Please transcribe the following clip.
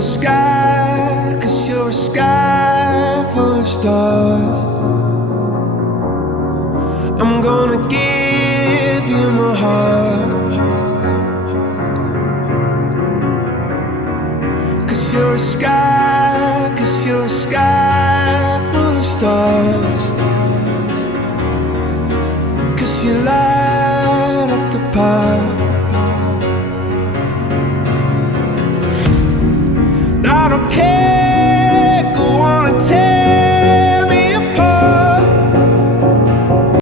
a sky, 'cause you're a sky full of stars. I'm gonna give you my heart, 'cause you're a sky, 'cause you're a sky full of stars. 'Cause you light up the path.